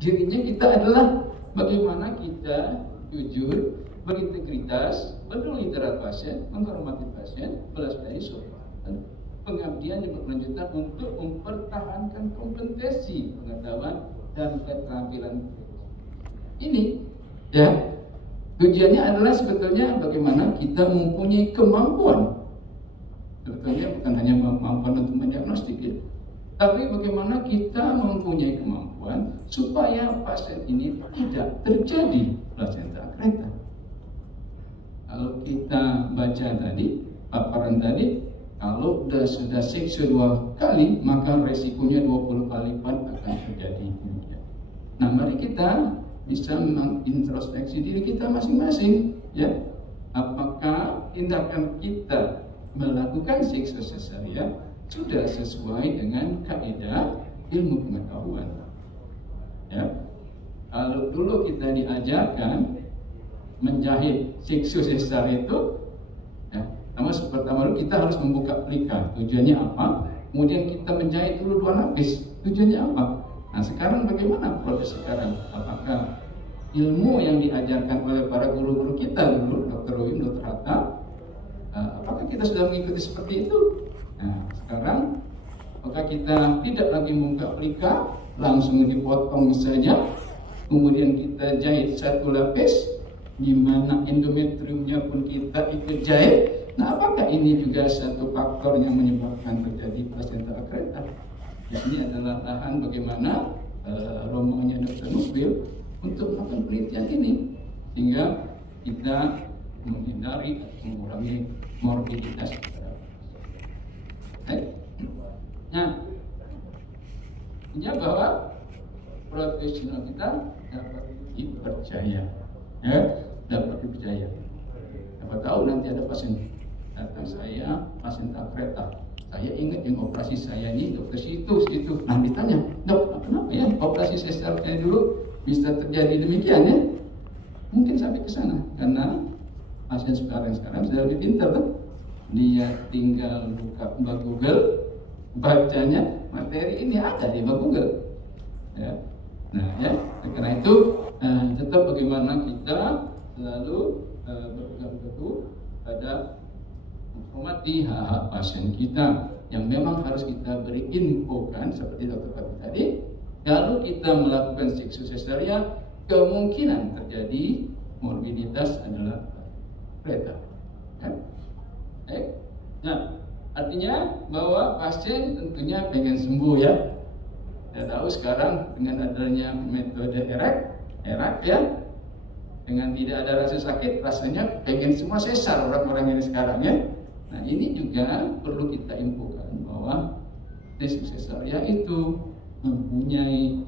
Dirinya kita adalah bagaimana kita jujur, berintegritas, peduli terhadap pasien, menghormati pasien, belas kasih, pengabdian yang berkelanjutan untuk mempertahankan kompetensi pengetahuan dan keterampilan. Ini ya tujuannya adalah sebetulnya bagaimana kita mempunyai kemampuan. Sebetulnya bukan hanya kemampuan untuk mendiagnostik ya, tapi bagaimana kita mempunyai kemampuan supaya pasien ini tidak terjadi plasenta akreta. Kalau kita baca tadi paparan tadi, kalau sudah seksu 2 kali, maka resikonya 20 kali lipat akan terjadi. Nah, mari kita bisa mengintrospeksi diri kita masing-masing, ya. Apakah tindakan kita melakukan seksu sesarian sudah sesuai dengan kaidah ilmu pengetahuan? Ya. Kalau dulu kita diajarkan menjahit seksu sesarian itu, ya, pertama dulu kita harus membuka pelika. Tujuannya apa? Kemudian kita menjahit dulu 2 lapis. Tujuannya apa? Nah, sekarang bagaimana proses sekarang? Apakah ilmu yang diajarkan oleh para guru-guru kita dulu, Dr. Wim, Dr. Hatta, apakah kita sudah mengikuti seperti itu? Nah, sekarang apakah kita tidak lagi membuka pelika, langsung dipotong saja, kemudian kita jahit 1 lapis, di mana endometriumnya pun kita ikut jahit? Nah, apakah ini juga satu faktor yang menyebabkan terjadi plasenta akreta? Ini adalah lahan bagaimana rombongannya Dr. Nukbil untuk melakukan penelitian ini, sehingga kita menghindari atau mengurangi morbiditas. Nah, intinya bahwa profesional kita dapat dipercaya, ya, dapat dipercaya. Siapa tahu nanti ada pasien datang, saya pasien akreta, saya ingat yang operasi saya ini dokter situ. Nah, ditanya, dok, kenapa ya operasi sesarnya dulu bisa terjadi demikian ya? Mungkin sampai ke sana karena pasien sekarang sudah lebih pintar kan? Dia tinggal buka Google, bacanya materi ini ada di Google. Ya. Nah, ya, karena itu tetap bagaimana kita selalu berpegang teguh pada menghormati hak-hak pasien kita yang memang harus kita beri infokan seperti dokter Fatih tadi. Kalau kita melakukan seksu sesarian, kemungkinan terjadi morbiditas adalah akreta. Ya? Nah, artinya bahwa pasien tentunya pengen sembuh ya. Kita tahu sekarang dengan adanya metode erak ya, dengan tidak ada rasa sakit, rasanya pengen semua sesar orang-orang ini sekarang ya. Nah, ini juga perlu kita infokan bahwa seksu sesarian itu mempunyai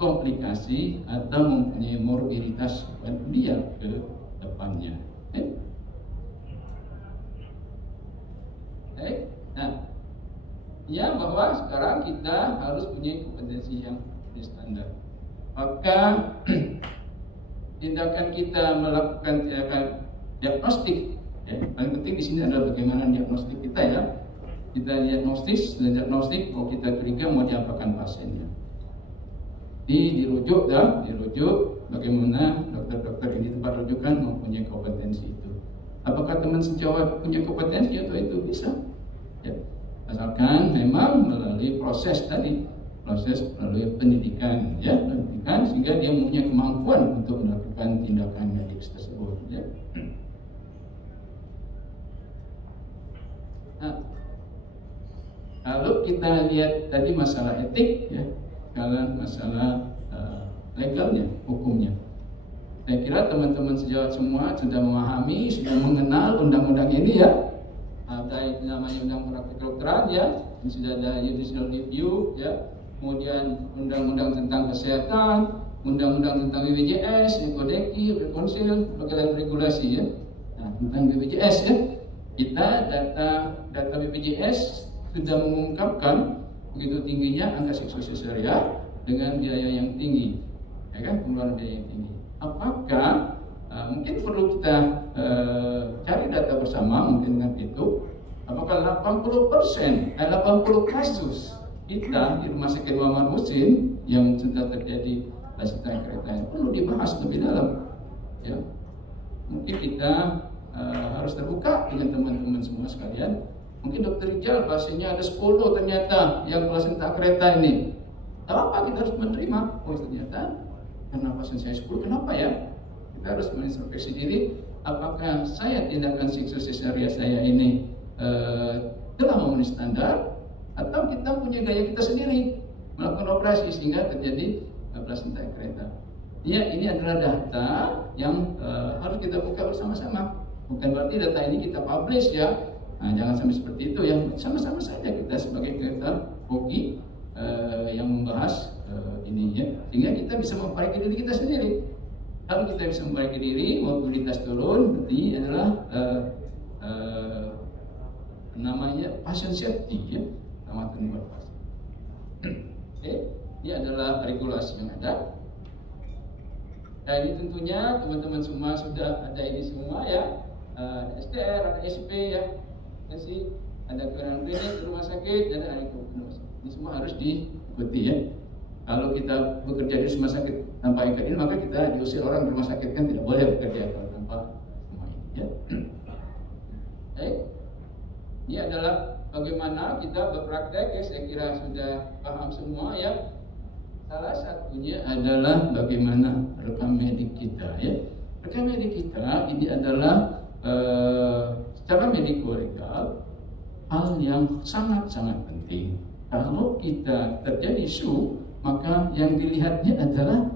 komplikasi atau mempunyai morbiditas dia ke depannya. Nah, ya, bahwa sekarang kita harus punya kompetensi yang standar. Maka tindakan kita melakukan tindakan diagnostik, ya, paling penting di sini adalah bagaimana diagnostik kita ya. Kita diagnostik, mau kita curiga mau diapakan pasiennya. Dirujuk bagaimana dokter-dokter ini tempat rujukan mempunyai kompetensi itu. Apakah teman sejawat punya kompetensi atau itu bisa? Ya, asalkan memang melalui proses melalui pendidikan, ya, sehingga dia mempunyai kemampuan untuk melakukan tindakan medis tersebut. Ya. Nah, kalau kita lihat tadi masalah etik, ya, kalau masalah legalnya, hukumnya, saya kira teman-teman sejawat semua sudah memahami, sudah mengenal undang-undang ini ya. Ada yang namanya undang-undang kedokteran ya, yang sudah ada judicial review ya, kemudian undang-undang tentang kesehatan, undang-undang tentang BPJS, Kodeki, Konsil, berbagai regulasi ya. Nah, tentang BPJS ya, kita data BPJS sudah mengungkapkan begitu tingginya angka seksu sesarian dengan biaya yang tinggi, ya kan, pengeluaran biaya yang tinggi. Apakah mungkin perlu kita cari data bersama mungkin dengan itu, apakah 80 kasus kita di Rumah Sakit Muhammad Muhsin yang sudah terjadi pelecehan kereta ini perlu dibahas lebih dalam. Ya, mungkin kita harus terbuka dengan teman-teman semua sekalian. Mungkin Dokter Rijal pasiennya ada 10 ternyata yang plasenta kereta ini. Tak apa, kita harus menerima. Oh ternyata karena pasien saya 10, kenapa ya? Kita harus mengintrospeksi diri. Apakah saya tindakan seksual sesaria saya ini telah memenuhi standar, atau kita punya gaya kita sendiri melakukan operasi sehingga terjadi plasenta kereta. Ya, ini adalah data yang harus kita buka bersama-sama. Bukan berarti data ini kita publish ya. Nah, jangan sampai seperti itu ya. Sama-sama saja kita sebagai kereta hoki yang membahas ini ya. Sehingga kita bisa memperbaiki diri kita sendiri. Kalau kita bisa memperbaiki diri, mobilitas turun, berarti adalah namanya patient safety ya. Keselamatan buat pasien. Oke, ini adalah regulasi yang ada. Dan ini tentunya teman-teman semua sudah ada ini semua ya, STR, ada SP ya, ada kewenangan klinik di rumah sakit, dan ada kewenangan rumah sakit. Ini semua harus diikuti ya. Kalau kita bekerja di rumah sakit tanpa ikat ini, maka kita diusir orang di rumah sakit, kan tidak boleh bekerja kalau tanpa semua ini ya. Ini adalah bagaimana kita berpraktek ya, saya kira sudah paham semua ya. Salah satunya adalah bagaimana rekam medik kita ya. Rekam medik kita ini adalah secara mediko-legal hal yang sangat-sangat penting. Kalau kita terjadi isu, maka yang dilihatnya adalah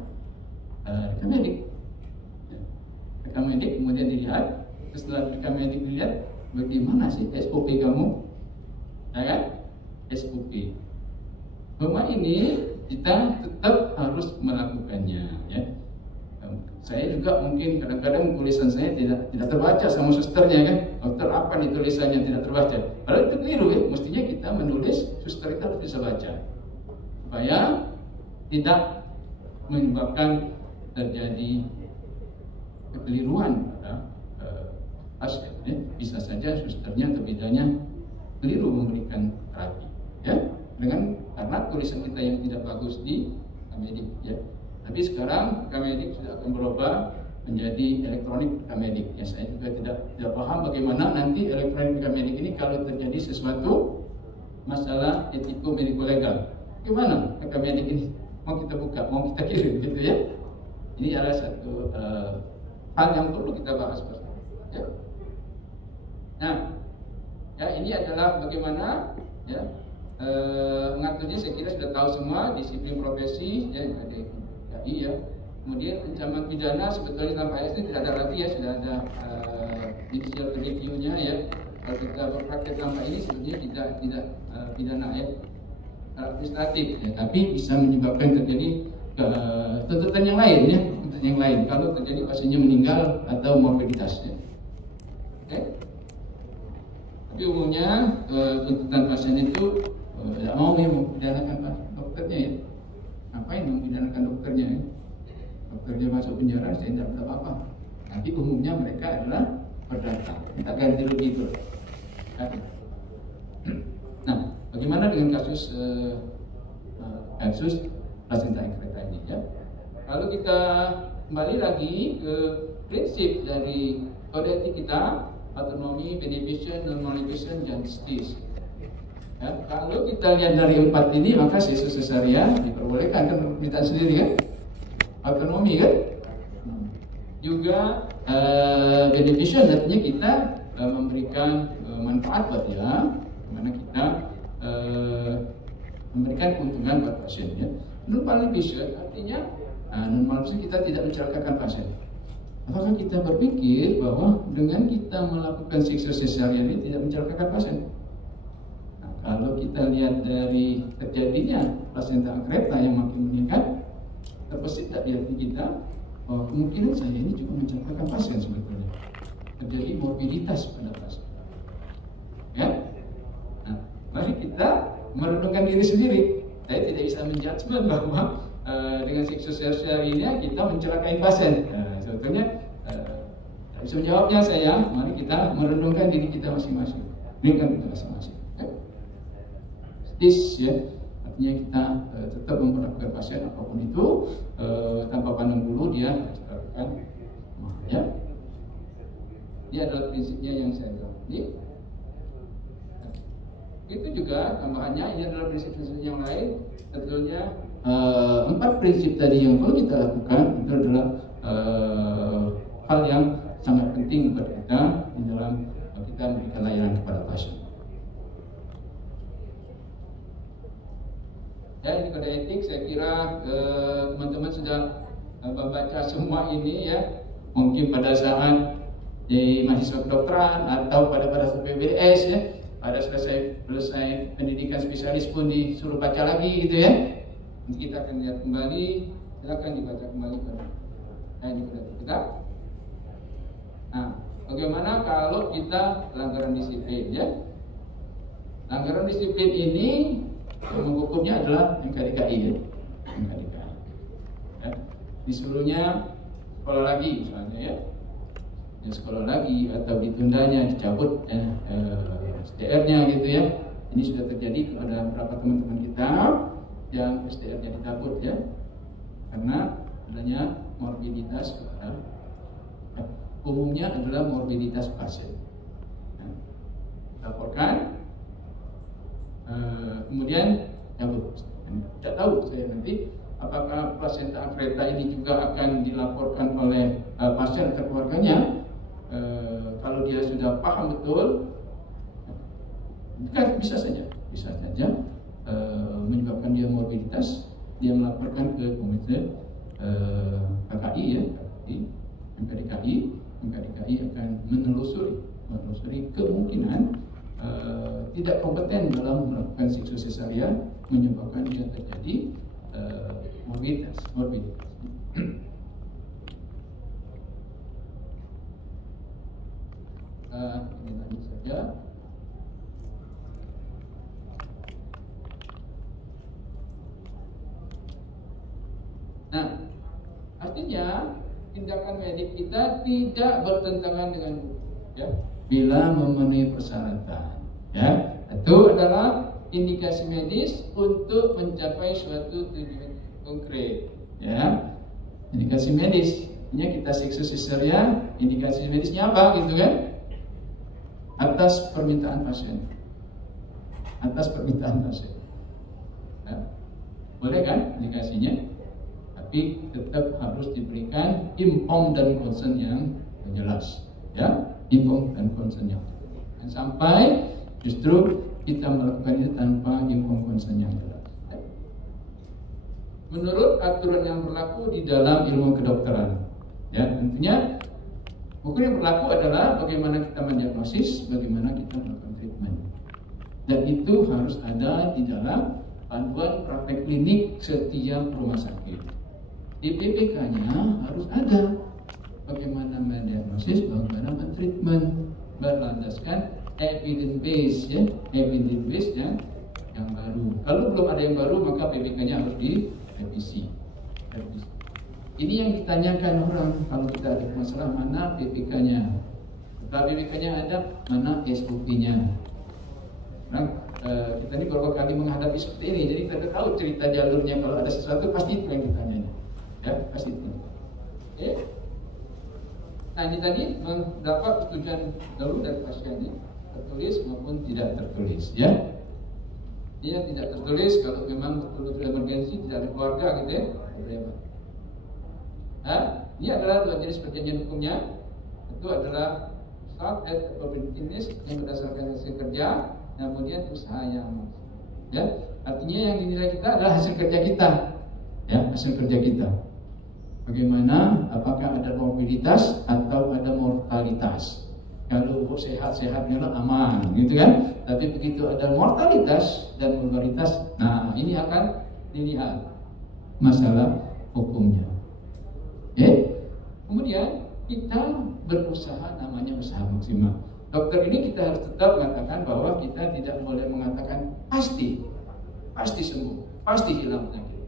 rekam medik. Rekam medik kemudian dilihat. Setelah rekam medik dilihat, bagaimana sih SOP kamu? Ya kan? SOP. Bahwa ini kita tetap harus melakukannya ya. Saya juga mungkin kadang-kadang tulisan saya tidak terbaca sama susternya kan. Dokter apa nih tulisannya tidak terbaca. Padahal itu keliru ya. Mestinya kita menulis, suster itu harus bisa baca. Supaya tidak menyebabkan terjadi kekeliruan pada pasien ya. Bisa saja susternya atau bidannya keliru memberikan terapi ya, karena tulisan kita yang tidak bagus di medik ya. Tapi sekarang medik sudah akan berubah menjadi elektronik medik ya. Saya juga tidak paham bagaimana nanti elektronik medik ini kalau terjadi sesuatu masalah etiko mediko legal, gimana medik ini mau kita buka, mau kita kirim gitu ya. Ini adalah satu hal yang perlu kita bahas bersama ya. Nah ya, ini adalah bagaimana ya mengaturnya. Saya kira sudah tahu semua disiplin profesi ya, ada KI ya. Kemudian ancaman pidana sebetulnya tanpa AS ini tidak ada lagi ya, sudah ada judicial review-nya ya. Kalau kita berpraktek tanpa ini sebetulnya tidak pidana ya, administratif ya, tapi bisa menyebabkan terjadi tuntutan yang lain ya, tuntutan yang lain kalau terjadi pasiennya meninggal atau morbiditas ya. Oke. Tapi umumnya tuntutan pasien itu tidak mau mempidanakan dokternya ya. Ngapain mempidanakan dokternya ya? Dokternya masuk penjara, saya tidak tahu apa-apa. Nanti umumnya mereka adalah perdata, minta ganti rugi itu. Nah, bagaimana dengan kasus plasenta kereta ini ya? Kalau kita kembali lagi ke prinsip dari kode etik kita, autonomi, beneficent, non-maleficent, justice. Ya, kalau kita lihat dari 4 ini, maka seksual sesaria diperbolehkan kan kita sendiri kan, autonomi kan, juga beneficent artinya kita memberikan manfaat buat dia, dimana kita memberikan keuntungan buat pasiennya. Non-maleficent artinya non-maleficent kita tidak mencelakakan pasien. Apakah kita berpikir bahwa dengan kita melakukan seksual sesarian ini tidak mencelakakan pasien? Nah, kalau kita lihat dari terjadinya plasenta kereta yang makin meningkat, terbesit tak di hati kita bahwa kemungkinan saya ini juga mencelakakan pasien sebetulnya. Terjadi morbiditas pada pasien. Ya? Nah, mari kita merenungkan diri sendiri. Saya tidak bisa menjudgment bahwa dengan seksual sesariannya kita mencelakai pasien. Sebetulnya tidak bisa menjawabnya saya. Mari kita merenungkan diri kita masing-masing. Renungkan kita masing-masing. This ya, artinya kita tetap memperlakukan pasien apapun itu tanpa pandang bulu dia harus lakukan, ya. Ini adalah prinsipnya yang saya bilang. Itu juga tambahannya, ini adalah prinsip-prinsip yang lain. Tentunya 4 prinsip tadi yang perlu kita lakukan itu adalah hal yang sangat penting buat kita di dalam kita memberikan layanan kepada pasien. Ya, ini kode etik saya kira teman-teman sudah membaca semua ini ya. Mungkin pada saat di mahasiswa kedokteran atau pada saat PBS ya, pada selesai pendidikan spesialis pun disuruh baca lagi gitu ya. Nanti kita akan lihat kembali, silakan dibaca kembali ini kode etik kita. Nah, bagaimana kalau kita pelanggaran disiplin ya? Pelanggaran disiplin ini hukumnya adalah MKDKI ya. MKDKI. Ya. Disuruhnya sekolah lagi misalnya ya. Ya sekolah lagi atau ditundanya, dicabut SDR-nya gitu ya. Ini sudah terjadi kepada beberapa teman-teman kita yang SDR-nya dicabut ya. Karena adanya morbiditas umumnya adalah morbiditas pasien. Nah, laporkan, kemudian cabut. Tidak tahu saya nanti apakah plasenta akreta ini juga akan dilaporkan oleh pasien atau keluarganya. Kalau dia sudah paham betul, kan bisa saja menyebabkan dia morbiditas, dia melaporkan ke komite KKI ya, MKDKI akan menelusuri kemungkinan tidak kompeten dalam melakukan seksi sesarian menyebabkan dia terjadi morbiditas. Ini tadi saja. Nah, artinya tindakan medik kita tidak bertentangan dengan ya, bila memenuhi persyaratan. Ya, itu adalah indikasi medis untuk mencapai suatu tujuan konkret. Ya, indikasi medis. Ini kita seksi sesarian, indikasi medisnya apa gitu kan? Atas permintaan pasien. Ya. Boleh kan indikasinya? Tapi tetap harus diberikan inform dan concern yang jelas, ya, inform dan concern yang jelas. Dan sampai justru kita melakukan itu tanpa inform concern yang jelas. Ya. Menurut aturan yang berlaku di dalam ilmu kedokteran, ya, tentunya hukum yang berlaku adalah bagaimana kita mendiagnosis, bagaimana kita melakukan treatment, dan itu harus ada di dalam panduan praktek klinik setiap rumah sakit. Di PPK-nya harus ada bagaimana mendiagnosis, bagaimana mentreatment berlandaskan evidence base ya, evidence base yang baru. Kalau belum ada yang baru maka PPK-nya harus direvisi. Ini yang ditanyakan orang kalau kita ada masalah, mana PPK-nya. Kalau PPK-nya ada, mana SOP-nya. Nah, kita ini beberapa kali menghadapi seperti ini, jadi kita tahu cerita jalurnya. Kalau ada sesuatu pasti itu yang ditanya. Ya, pasti itu. Oke. Nah, ini tadi mendapat persetujuan dahulu dari pasiennya, tertulis maupun tidak tertulis, ya. Dia tidak tertulis kalau memang betul-betul emergensi, tidak ada keluarga gitu ya. Nah, ini adalah dua jenis perjanjian hukumnya. Itu adalah start at opportunist yang berdasarkan hasil kerja, kemudian usaha yang, ya, artinya yang dinilai kita adalah hasil kerja kita, ya, hasil kerja kita. Bagaimana, apakah ada morbiditas atau ada mortalitas? Kalau sehat-sehatnya aman, gitu kan? Tapi begitu ada mortalitas dan morbiditas, nah ini akan dilihat masalah hukumnya. Kemudian kita berusaha, namanya usaha maksimal. Dokter ini kita harus tetap mengatakan bahwa kita tidak boleh mengatakan pasti sembuh, pasti hilang penyakit.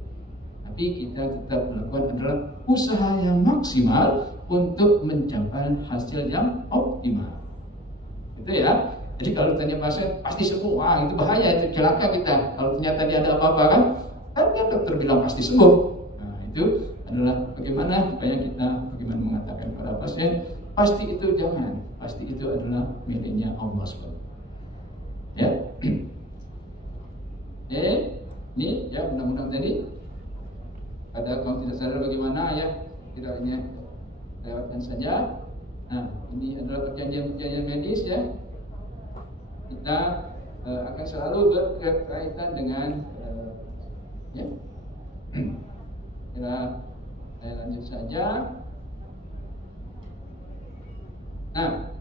Tapi kita tetap melakukan adalah usaha yang maksimal untuk mencapai hasil yang optimal. Itu ya. Jadi kalau tanya pasien pasti sembuh, wah itu bahaya, itu celaka kita. Kalau ternyata dia ada apa-apa kan dokter bilang pasti sembuh. Nah itu adalah bagaimana bagaimana mengatakan kepada pasien, pasti itu jangan, pasti itu adalah miliknya Allah SWT. Ya, ini ya mudah-mudahan tadi pada kalau tidak sadar bagaimana ya tidak ini lewatkan saja. Nah ini adalah perjanjian medis ya. Kita akan selalu berkaitan dengan ya. Saya lanjut saja. Nah,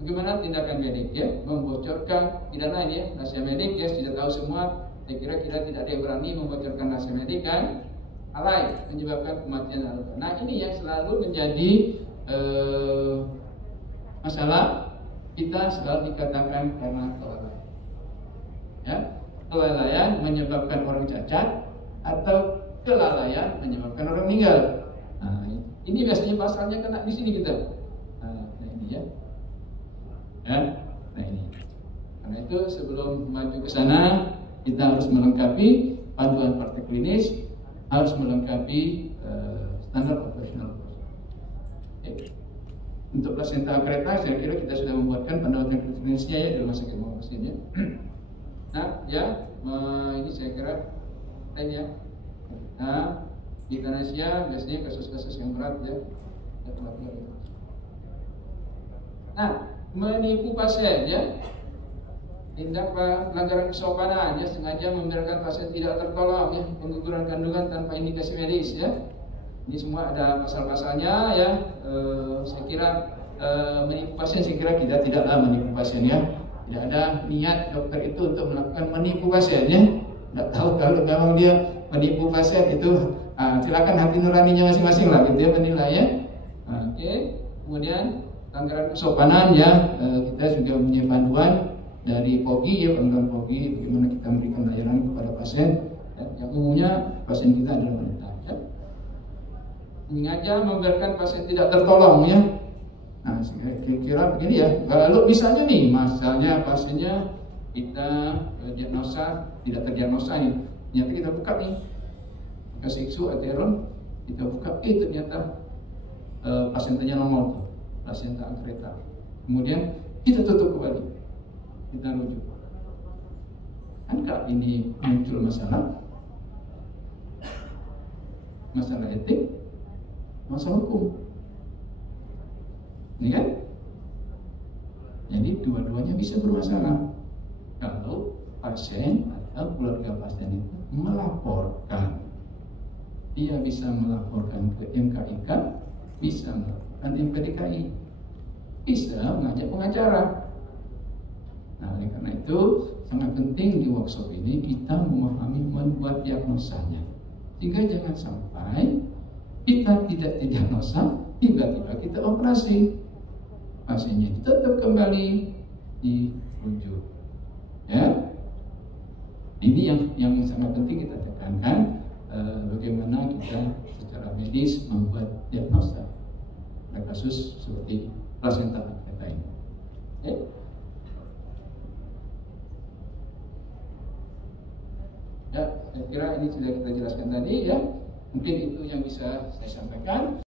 bagaimana tindakan medik ya? Membocorkan pidana ini ya, rahasia medik ya, sudah tahu semua. Saya kira kita tidak ada yang berani membocorkan rahasia medik kan? Alay menyebabkan kematian anak. Nah, ini yang selalu menjadi masalah. Kita selalu dikatakan karena kelalaian. Ya, kelalaian menyebabkan orang cacat atau kelalaian menyebabkan orang meninggal. Nah, ini biasanya pasalnya kena di sini kita. Nah ini ya. Nah ini. Karena itu sebelum maju ke sana kita harus melengkapi panduan praktek klinis, harus melengkapi standar operasional. Untuk plasenta kereta, saya kira kita sudah membuatkan panduan klinisnya ya di rumah sakit Muhammad ya. Nah, ya, ini saya kira lain ya. Nah, di Indonesia biasanya kasus-kasus yang berat ya. Nah, menipu pasien ya. Tindak pelanggaran kesopanan ya, sengaja membiarkan pasien tidak tertolong ya, pengguguran kandungan tanpa indikasi medis ya. Ini semua ada pasal-pasalnya ya. Saya kira menipu pasien, saya kira kita tidaklah menipu pasien ya. Tidak ada niat dokter itu untuk melakukan menipu pasien ya. Tidak tahu kalau memang dia menipu pasien itu silakan hati nuraninya masing-masing lah gitu ya menilai ya. Oke. Kemudian pelanggaran kesopanan ya, kita juga punya panduan dari POGI ya, panduan POGI bagaimana kita memberikan layanan kepada pasien ya. Yang umumnya pasien kita adalah wanita ya. Sengaja membiarkan pasien tidak tertolong ya. Nah, kira-kira begini ya. Kalau misalnya nih, masalahnya pasiennya kita diagnosa tidak terdiagnosa nih. Ternyata kita buka nih, kasih ICSU, ateron, kita buka, ternyata plasentannya normal tuh, plasenta akreta. Kemudian kita tutup kembali, kita rujuk. Kan ini muncul masalah etik, masalah hukum, ini kan? Jadi dua-duanya bisa bermasalah kalau pasien atau keluarga pasien itu melaporkan. Dia bisa melaporkan ke MKIK, bisa melaporkan MPDKI, bisa mengajak pengacara. Nah, oleh karena itu sangat penting di workshop ini kita memahami membuat diagnosanya, sehingga jangan sampai kita tidak diagnosa, tiba-tiba kita operasi, pasiennya ditutup kembali, dirujuk. Ya, ini yang sangat penting kita tekankan, bagaimana kita secara medis membuat diagnosa pada kasus seperti plasenta akreta ini. Ya, saya kira ini sudah kita jelaskan tadi ya. Mungkin itu yang bisa saya sampaikan.